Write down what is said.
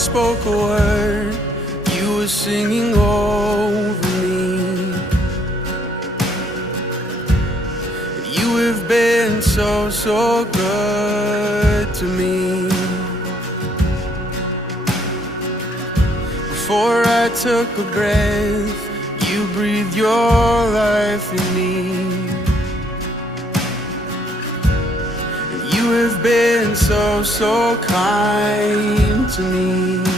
spoke a word, you were singing over me. You have been so, so good to me. Before I took a breath, you breathed your life in me. And you have been so, so kind to me.